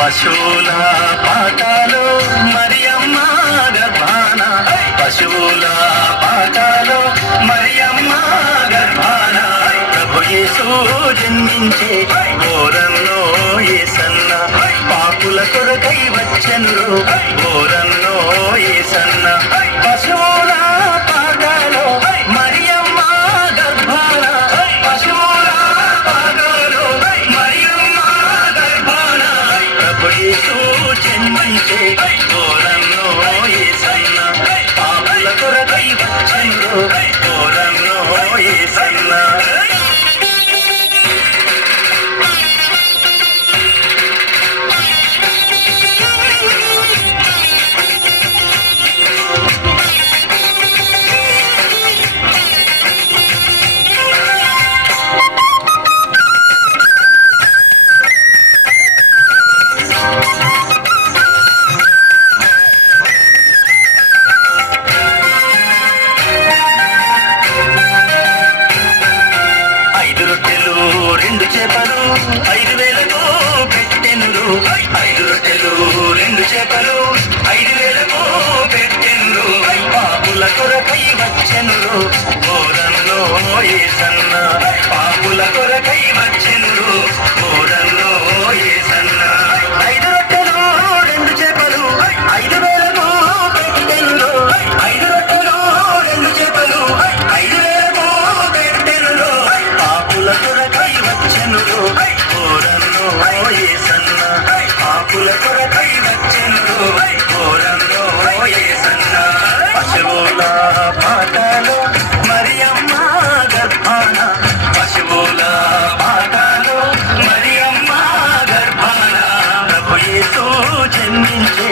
పశువుల పాటలో మరియమ్మ గర్భాన, పశువుల పాటలో మరియమ్మ గర్భాన ప్రభు యేసు జన్మించే ఓరన్నో యేసన్న, పాపుల కొరకై వచ్చెను ఓరన్నో యేసన్న. పశువుల పాటలో మరియమ్మ గర్భాన, పశువుల పాటలో మరియమ్మ గర్భాన ప్రభు యేసు జన్మించే ఓరన్నో యేసన్న, పాపుల కొరకై వచ్చెను ఓరన్నో యేసన్న. కొరకై వచ్చెను ఓరన్నో యేసన్న, పాపుల కొరకై వచ్చెను ఓరన్నో యేసన్న. 5 రొట్టెలు 2 చేపలు 5,000కు పెట్టెను, 5 రొట్టెలు 2 చేపలు 5,000కు పెట్టెను, పాపుల కొరకై వచ్చెను ఓరన్నో యేసన్న, పాపుల కొరకై వచ్చెను ఓరన్నో యేసన్న. పశువుల పాటలో మరియమ్మ గర్భాన, పశువుల పాటలో మరియమ్మ గర్భాన ప్రభు యేసు జన్మించే